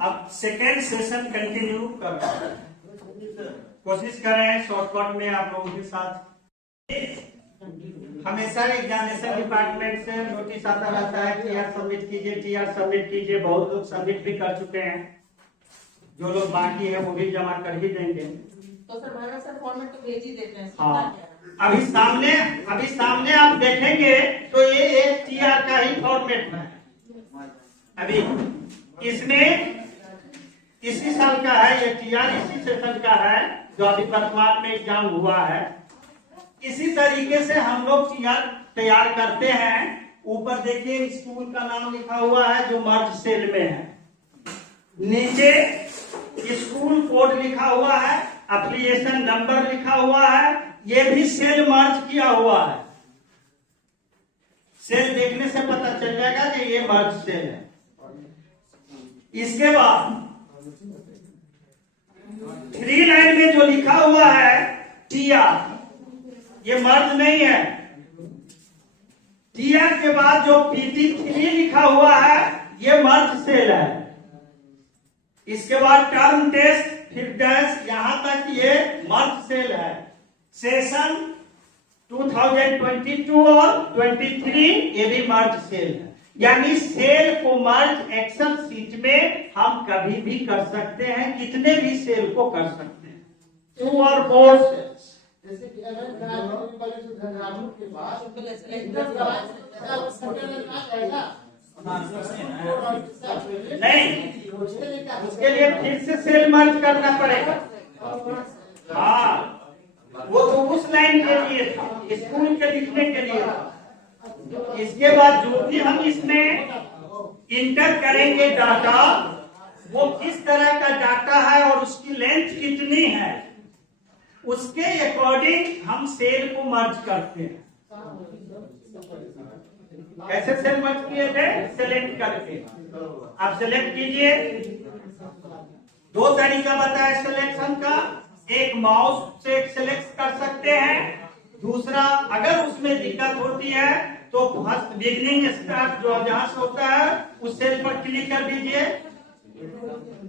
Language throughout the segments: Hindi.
अब सेकेंड सेशन कंटिन्यू कर रहे हैं, कोशिश कर रहे हैं शॉर्टकट में आप लोगों के साथ। हमेशा एग्जामिनेशन डिपार्टमेंट से नोटिस आता रहता है टीआर सबमिट कीजिए, टीआर सबमिट कीजिए। बहुत लोग सबमिट भी कर चुके हैं, जो लोग बाकी है वो भी जमा कर ही देंगे। तो सर हमारा सर फॉर्मेट तो भेज ही देते हैं। हाँ, अभी सामने आप देखेंगे तो ये एक टीआर का ही फॉर्मेट है। अभी इसमें इसी साल का है ये टीआर, इसी सेशन का है जो अभी वर्तमान में एग्जाम हुआ है। इसी तरीके से हम लोग टीआर तैयार करते हैं। ऊपर देखिए स्कूल का नाम लिखा हुआ है जो मर्ज सेल में है, नीचे स्कूल कोड लिखा हुआ है, एप्लीकेशन नंबर लिखा हुआ है, ये भी सेल मर्ज किया हुआ है। सेल देखने से पता चल जाएगा कि ये मर्ज सेल है। इसके बाद 3 लाइन में जो लिखा हुआ है टीआर, ये मर्ज नहीं है। टीआर के बाद जो PT3 लिखा हुआ है ये मर्ज सेल है। इसके बाद टर्म टेस्ट, फिर डैश, यहां तक ये मर्ज सेल है। सेशन 2022 और 23 ये भी मर्ज सेल है। यानी सेल को मर्ज एक्सेल सीट में हम कभी भी कर सकते हैं, कितने भी सेल को कर सकते हैं, 2 और 4 सेल्स। जैसे कि अगर घरानों के बाद नहीं, उसके लिए फिर से सेल मर्ज करना पड़ेगा। हाँ, वो तो उस लाइन के लिए था, स्कूल के लिखने के लिए था। इसके बाद जो भी हम इसमें इंटर करेंगे डाटा, वो किस तरह का डाटा है और उसकी लेंथ कितनी है, उसके अकॉर्डिंग हम सेल को मर्ज करते हैं। कैसे सेल मर्ज किए थे? सेलेक्ट करके। आप सेलेक्ट कीजिए। 2 तरीका बताया सिलेक्शन का, एक माउस से सेलेक्ट कर सकते हैं, दूसरा अगर उसमें दिक्कत होती है तो फर्स्ट बिगिनिंग स्टार्ट जो जहां से होता है उस सेल पर क्लिक कर दीजिए।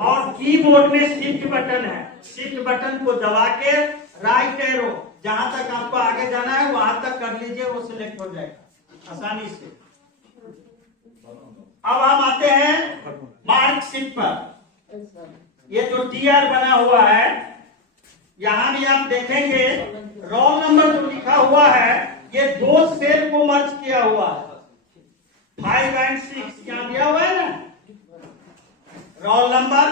और कीबोर्ड में शिफ्ट बटन है, शिफ्ट बटन को दबा के राइट एरो जहां तक आपको आगे जाना है वहां तक कर लीजिए, वो सिलेक्ट हो जाएगा आसानी से। अब हम आते हैं मार्कशीट पर। ये जो टीआर बना हुआ है, यहां भी आप देखेंगे रोल नंबर जो लिखा हुआ है ये 2 सेल को मर्ज किया हुआ है। 5 और 6 क्या दिया हुआ है ना, रोल नंबर,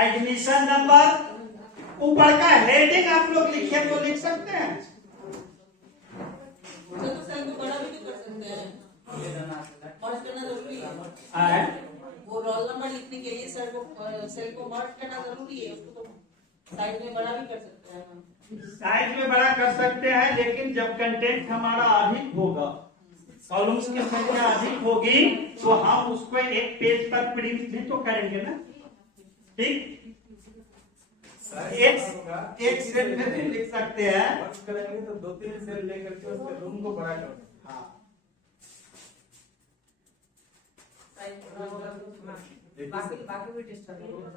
एडमिशन नंबर। ऊपर का हेडिंग आप लोग लिखे तो लिख सकते हैं। तो सेल को बड़ा भी कर सकते हैं, मर्ज करना जरूरी है। वो रोल नंबर लिखने के लिए सर को सेल को मर्ज करना जरूरी है। उसको तो साइड में बड़ा भी कर सकते हैं हम। साइज में बड़ा कर सकते हैं, लेकिन जब कंटेंट हमारा अधिक होगा, कॉलम्स की संख्या अधिक होगी, तो हम उसको एक पेज पर प्रिंट भी तो करेंगे ना। ठीक, एक सेल में भी लिख सकते हैं। करेंगे तो 2-3 सेल लेकर के उसके रूम को बड़ा करेंगे। हाँ, बाकी भी डिस्टर्ब होगा।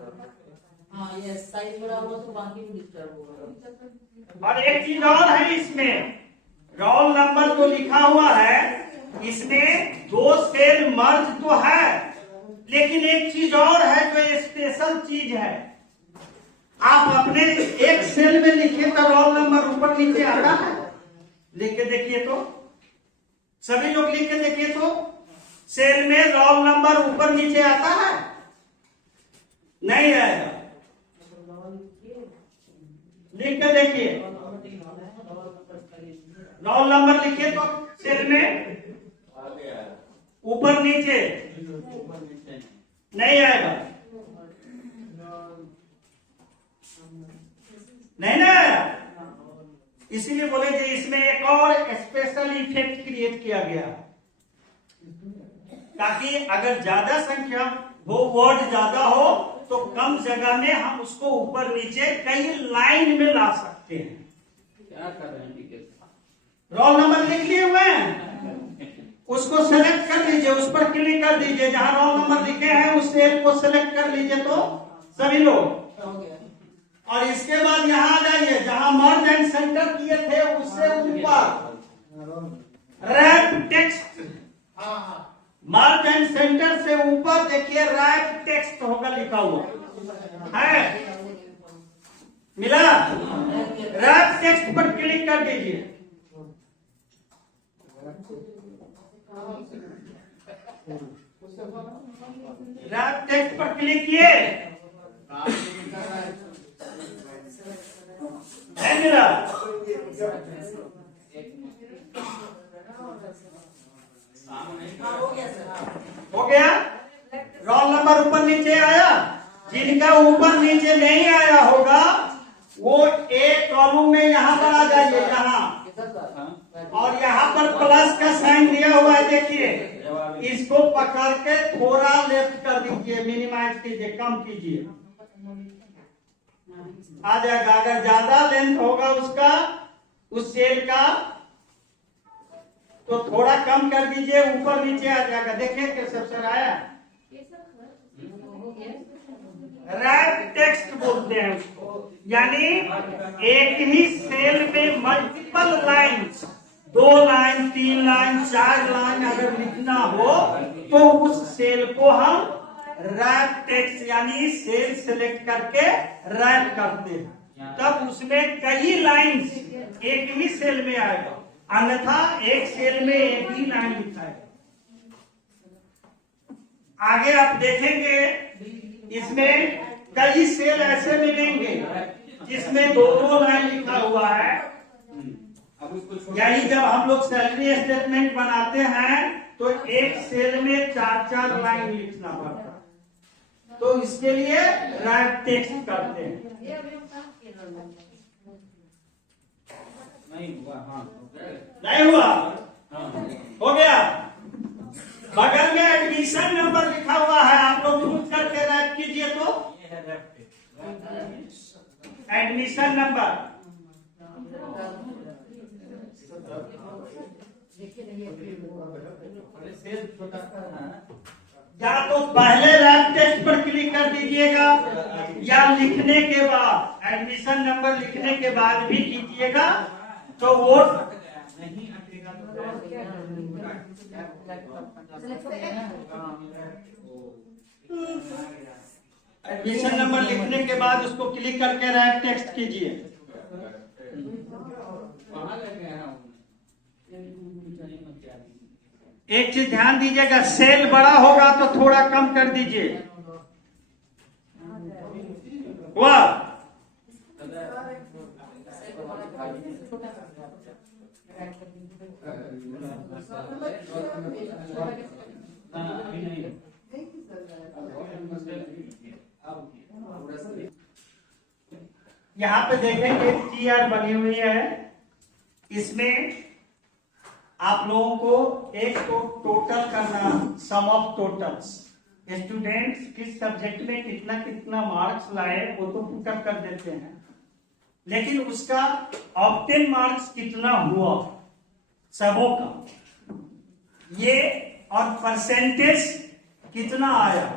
हाँ, ये साइज बड़ा होगा तो बाकी भी डिस्टर्ब होगा। और एक चीज और है इसमें, रोल नंबर जो लिखा हुआ है इसमें 2 सेल मर्ज तो है, लेकिन एक चीज और है जो स्पेशल चीज है। आप अपने एक सेल में लिखे तो रोल नंबर ऊपर नीचे आता है, लिख के देखिए तो, सभी लोग लिख के देखिए तो सेल में रोल नंबर ऊपर नीचे आता है? नहीं आएगा। लिख के देखिए, रोल नंबर लिखिए तो सेल में ऊपर नीचे नहीं आएगा, नहीं ना आया। इसीलिए बोले कि इसमें एक और स्पेशल इफेक्ट क्रिएट किया गया, ताकि अगर ज्यादा संख्या हो, वर्ड ज्यादा हो, तो कम जगह में हम उसको ऊपर नीचे कई लाइन में ला सकते हैं। क्या कर रहे हैं? रोल नंबर लिख लिए हुए हैं, उसको सेलेक्ट कर लीजिए, उस पर क्लिक कर दीजिए, जहां रोल नंबर लिखे हैं उस सेल को सेलेक्ट कर लीजिए तो सभी लोग। हो गया। और इसके बाद यहाँ आ जाइए, जहां मर्ज एंड सेंटर किए थे उससे ऊपर रैप टेक्स्ट, हाँ हाँ मर्ज एंड सेंटर से ऊपर देखिए रैप टेक्स्ट होगा लिखा हुआ है, मिला? रैप टेक्स्ट पर क्लिक कर दीजिए। रैप टेक्स्ट पर क्लिक किए, है मिला? हाँ, हो गया सर। हो गया? रोल नंबर ऊपर नीचे आया? जिनका ऊपर नीचे नहीं आया होगा वो एक कॉलम में यहाँ पर आ जाइए, यहाँ, और यहाँ पर प्लस का साइन दिया हुआ है, देखिए, इसको पकड़ के थोड़ा लेफ्ट कर दीजिए, मिनिमाइज कीजिए, कम कीजिए, आ जाएगा। अगर ज्यादा लेंथ होगा उसका, उस सेल का, तो थोड़ा कम कर दीजिए, ऊपर नीचे आ जाएगा। देखिए कैसे सर आया? रैप टेक्स्ट बोलते हैं उसको, यानी एक ही सेल में multiple lines, 2 line, 3 line, 4 line अगर लिखना हो तो उस सेल को हम रैप टेक्स्ट यानी सेल सेलेक्ट करके रैप करते हैं, तब उसमें कई लाइन्स एक ही सेल में आएगा, अन्यथा एक सेल में एक ही लाइन लिखा है। आगे आप देखेंगे इसमें कई सेल ऐसे मिलेंगे जिसमें 2 लाइन लिखा हुआ है। यही जब हम लोग सैलरी स्टेटमेंट बनाते हैं तो एक सेल में 4-4 लाइन लिखना पड़ता है, तो इसके लिए रैप टेक्स्ट करते हैं। नहीं हुआ? हो गया? बगल में एडमिशन नंबर लिखा हुआ है, आप लोग यूज करके रैप कीजिए तो एडमिशन नंबर, या तो पहले रैप टेक्स्ट पर क्लिक कर दीजिएगा या लिखने के बाद, एडमिशन नंबर लिखने के बाद भी कीजिएगा तो वो एडमिशन नंबर लिखने के बाद उसको क्लिक करके रैप टेक्स्ट कीजिए। एक चीज ध्यान दीजिएगा, सेल बड़ा होगा तो थोड़ा कम कर दीजिए। वाह, यहाँ पे देखेंगे TR बनी हुई है, इसमें आप लोगों को एक तो टोटल करना, सम ऑफ टोटल्स, स्टूडेंट्स किस सब्जेक्ट में कितना कितना मार्क्स लाए वो तो पुटअप कर देते हैं, लेकिन उसका ऑब्टेन मार्क्स कितना हुआ सबों का, ये और परसेंटेज कितना आया,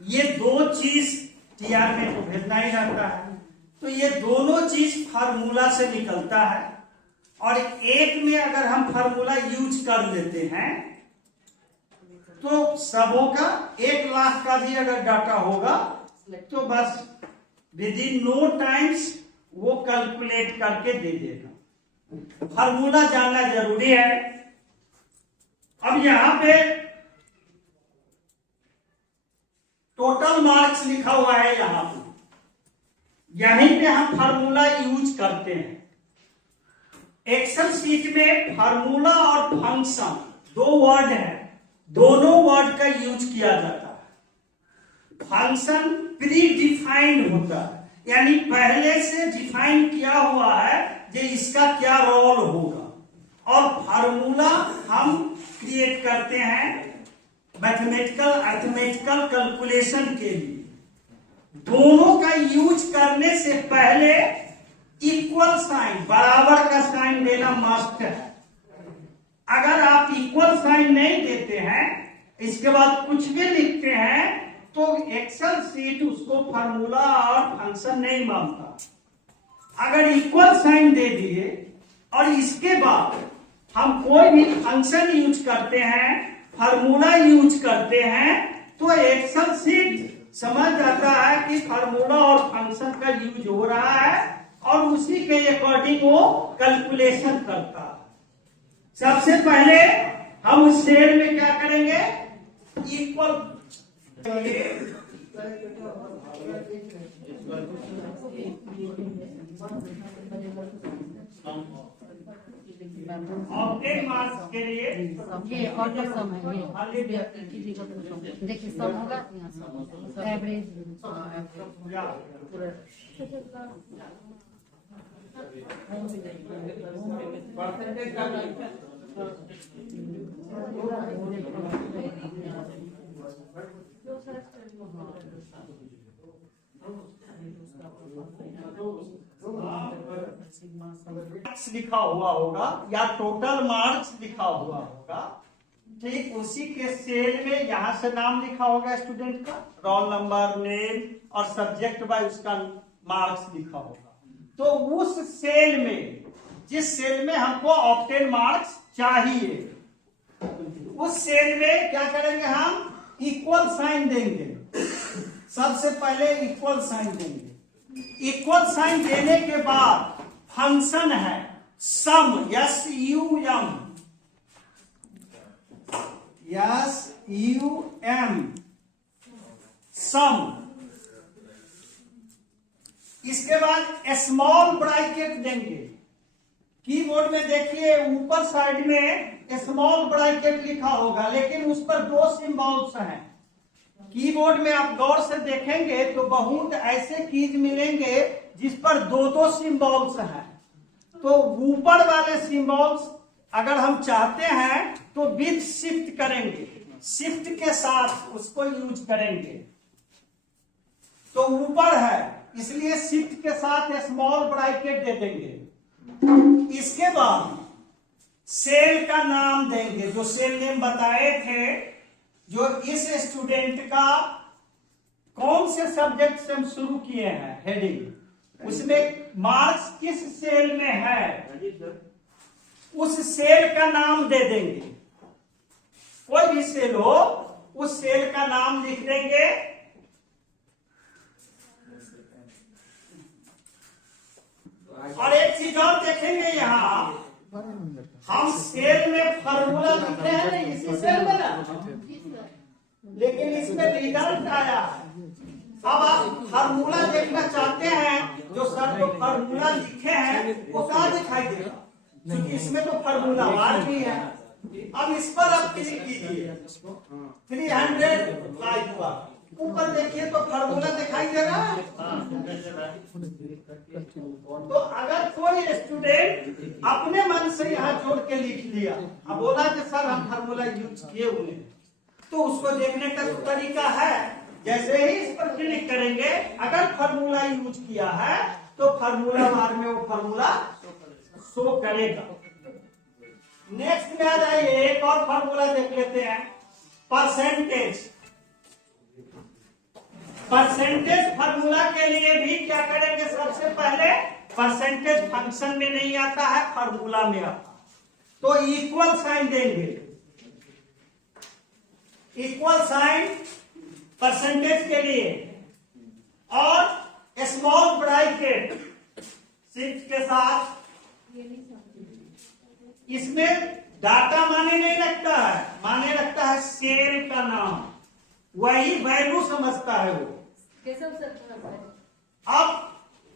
ये 2 चीज TR में तो भेजना ही रहता है। तो ये दोनों चीज फार्मूला से निकलता है, और एक में अगर हम फार्मूला यूज कर लेते हैं तो सबों का 1 लाख का भी अगर डाटा होगा तो बस विद इन नो टाइम्स वो कैलकुलेट करके दे देगा। फार्मूला जानना जरूरी है। अब यहां पे टोटल मार्क्स लिखा हुआ है, यहां पे यहीं पे हम फार्मूला यूज करते हैं। एक्सेल शीट में फार्मूला और फंक्शन 2 वर्ड है, दोनों वर्ड का यूज किया जाता है। फंक्शन प्री डिफाइंड होता है, यानी पहले से डिफाइन किया हुआ है कि इसका क्या रोल होगा, और फार्मूला हम क्रिएट करते हैं मैथमेटिकल अर्थमेटिकल कैलकुलेशन के लिए। दोनों का यूज करने से पहले इक्वल साइन, बराबर का साइन देना मस्ट है। अगर आप इक्वल साइन नहीं देते हैं, इसके बाद कुछ भी लिखते हैं, तो एक्सेल सीट उसको फार्मूला और फंक्शन नहीं मानता। अगर इक्वल साइन दे दिए और इसके बाद हम कोई भी फंक्शन यूज करते हैं, फार्मूला यूज करते हैं, तो एक्सेल सीट समझ जाता है कि फार्मूला और फंक्शन का यूज हो रहा है और उसी के अकॉर्डिंग वो कैलकुलेशन करता है। सबसे पहले हम उस सेल में क्या करेंगे, इक्वल ऑब्जेक्ट मार्क्स के लिए ये ऑर्डर सम है, ये देखिए सम होगा यहाँ सम एवरेज परसेंटेज का मार्क्स लिखा हुआ होगा या टोटल मार्क्स लिखा हुआ होगा, ठीक उसी के सेल में यहाँ से नाम लिखा होगा स्टूडेंट का, रोल नंबर, नेम और सब्जेक्ट बाय उसका मार्क्स लिखा होगा। तो उस सेल में, जिस सेल में हमको ऑब्टेन मार्क्स चाहिए, उस सेल में क्या करेंगे, हम इक्वल साइन देंगे। सबसे पहले इक्वल साइन देंगे। इक्वल साइन देने के बाद फंक्शन है सम, SUM, सम। इसके बाद स्मॉल ब्रैकेट देंगे। कीबोर्ड में देखिए ऊपर साइड में स्मॉल ब्रैकेट लिखा होगा, लेकिन उस पर दो सिंबल्स हैं। कीबोर्ड में आप गौर से देखेंगे तो बहुत ऐसे कीज मिलेंगे जिस पर दो दो सिंबल्स हैं। तो ऊपर वाले सिंबल्स अगर हम चाहते हैं तो विथ शिफ्ट करेंगे, शिफ्ट के साथ उसको यूज करेंगे। तो ऊपर है इसलिए शिफ्ट के साथ स्मॉल ब्रैकेट दे देंगे। इसके बाद सेल का नाम देंगे, जो सेल नेम बताए थे, जो इस स्टूडेंट का कौन से सब्जेक्ट से हम शुरू किए हैं हेडिंग, उसमें मार्क्स किस सेल में है, उस सेल का नाम दे देंगे। कोई भी सेल हो उस सेल का नाम लिख देंगे। और एक चीज और देखेंगे, यहाँ हम सेल में फार्मूला लिखे हैं ना, इसी सेल में ना, लेकिन इसमें रिजल्ट आया है। अब आप फार्मूला देखना चाहते हैं, जो सर जो फार्मूला लिखे हैं वो कहाँ दिखाई देगा, क्योंकि इसमें तो फार्मूला बार भी है। अब इस पर आप क्लिक कीजिए, 305 पर ऊपर देखिए तो फार्मूला दिखाई दे रहा है। तो अगर कोई स्टूडेंट अपने मन से यहाँ जोड़ के लिख लिया, अब बोला कि सर हम फार्मूला यूज किए हुए, तो उसको देखने का तरीका है, जैसे ही इस पर क्लिक करेंगे, अगर फार्मूला यूज किया है तो फार्मूला बार में वो फार्मूला शो करेगा। नेक्स्ट में आ जाइए, एक और फार्मूला देख लेते हैं, परसेंटेज। परसेंटेज फार्मूला के लिए भी क्या करेंगे, सबसे पहले परसेंटेज फंक्शन में नहीं आता है, फार्मूला में आता है। तो इक्वल साइन देंगे, इक्वल साइन परसेंटेज के लिए, और स्मॉल ब्रैकेट शिफ्ट के साथ। इसमें डाटा माने नहीं लगता है, माने लगता है सेल का नाम, वही वैल्यू समझता है वो। अब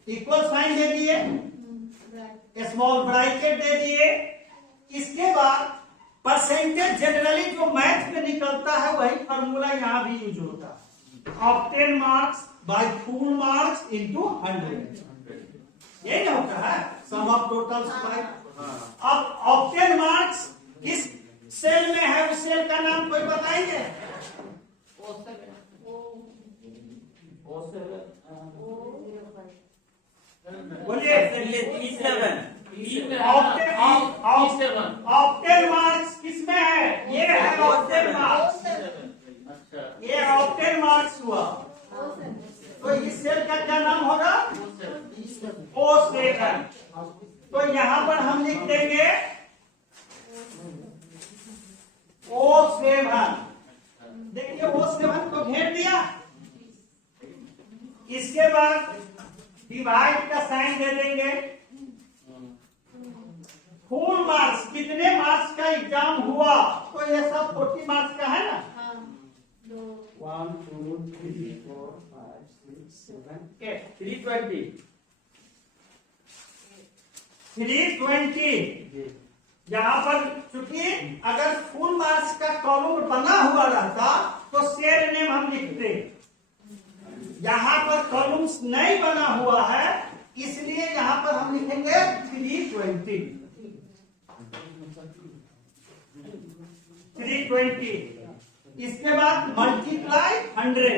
इक्वल साइन दे दिए, स्मॉल ब्रैकेट दे दिए। इसके बाद परसेंटेज जनरली जो मैथ में निकलता है वही फार्मूला यहाँ भी यूज होता है, obtain marks bye full marks into 100, यही ना होता है, सम ऑफ टोटल्स बाय। अब ऑब्टेन मार्क्स किस सेल में है, उस सेल का नाम कोई बताएंगे? बोलिए। ऑक्टेल मार्क्स किसमें है? ये है ऑक्टेल मार्क्स। ये ऑक्टेल मार्क्स हुआ। तो इस सेल का क्या नाम होगा? O7। तो यहां पर हम लिख देंगे O7। देखिए O7 को घेर दिया। इसके बाद डिवाइड का साइन दे देंगे। फुल मार्क्स, कितने मार्क्स का एग्जाम हुआ? तो ये सब 40 मार्क्स का है ना। 1 2 3 4 5 6 7 8 320। 320। यहाँ पर चूंकि अगर फुल मार्क्स का कॉलम बना हुआ रहता तो सेल नेम हम लिखते। यहाँ पर कॉलम्स नहीं बना हुआ है, इसलिए यहाँ पर हम लिखेंगे 320। 320। इसके बाद मल्टीप्लाई 100।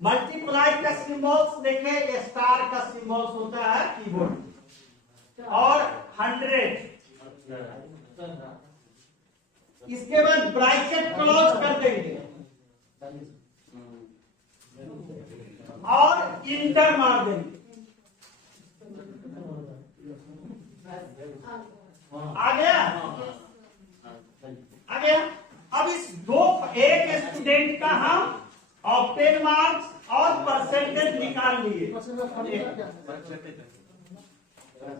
मल्टीप्लाई का सिंबल्स देखें, स्टार का सिंबल्स होता है कीबोर्ड, और 100। इसके बाद ब्रैकेट क्लोज कर देंगे और इंटर मार देंगे। आ गया? आ गया। अब इस एक स्टूडेंट का हम ऑक्टेल मार्क्स और परसेंटेज निकाल लिए।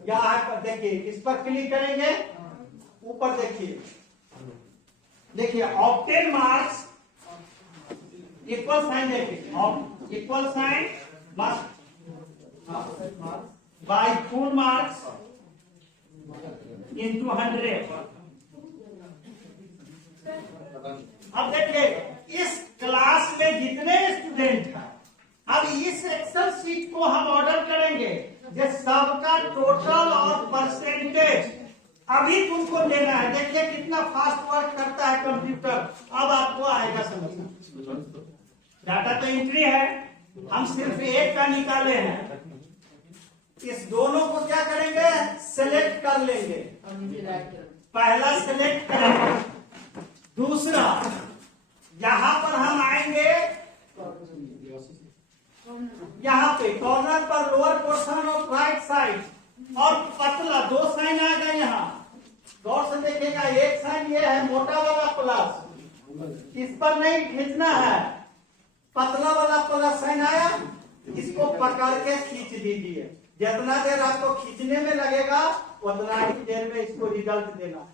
यहाँ पर देखिए, इस पर क्लिक करेंगे, ऊपर देखिए, देखिए ऑक्टेल मार्क्स इक्वल साइन, देखिए equal sign by full marks into 100। अब देखिए इस क्लास में जितने स्टूडेंट हैं, अब इस एक्सेल शीट को हम ऑर्डर करेंगे, जो सबका टोटल और परसेंटेज अभी तुमको लेना है। देखिए कितना फास्ट वर्क करता है कंप्यूटर। अब आपको आएगा समझना। डाटा तो एंट्री है, हम सिर्फ एक का निकाले हैं। इस दोनों को क्या करेंगे? सेलेक्ट कर लेंगे। पहला सेलेक्ट करेंगे, दूसरा यहां पर हम आएंगे, यहाँ पे कॉर्नर पर lower portion of right side, और पतला 2 साइन आएगा। यहाँ गौर से देखिएगा, एक साइन ये है मोटा वाला प्लस, इस पर नहीं खींचना है। पतला वाला प्लस साइन आया, इसको पकड़ के खींच दीजिए। जितना देर आपको खींचने में लगेगा उतना ही देर में इसको रिजल्ट देना।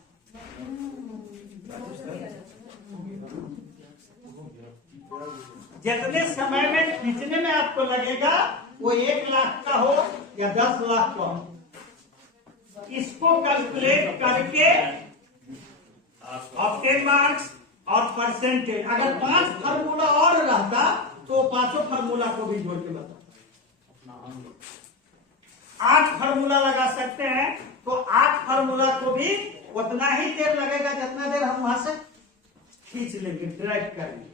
जितने समय में खींचने में आपको लगेगा, वो 1 लाख का हो या 10 लाख का हो, इसको कैलकुलेट करके ऑक्टेल मार्क्स और परसेंटेज, अगर 5 फार्मूला और रहता तो 5 फार्मूला को भी जोड़ के बता। 8 फार्मूला लगा सकते हैं, तो 8 फार्मूला को भी उतना ही देर लगेगा जितना देर हम वहां से खींच लेंगे, ड्रैग करेंगे,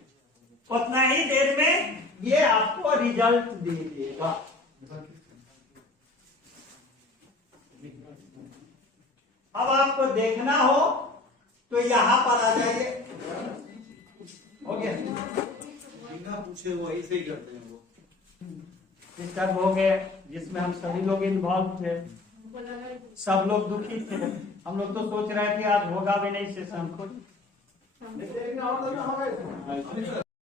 उतना ही देर में ये आपको रिजल्ट दे देगा। अब आपको देखना हो तो यहाँ पर आ जाइए। हो गया? बिना पूछे वो ऐसे ही करते हैं वो। डिस्टर्ब हो गए, जिसमें हम सभी लोग इन्वॉल्व थे, सब लोग दुखी थे। हम लोग तो सोच रहे थे आज होगा भी नहीं सेशन को।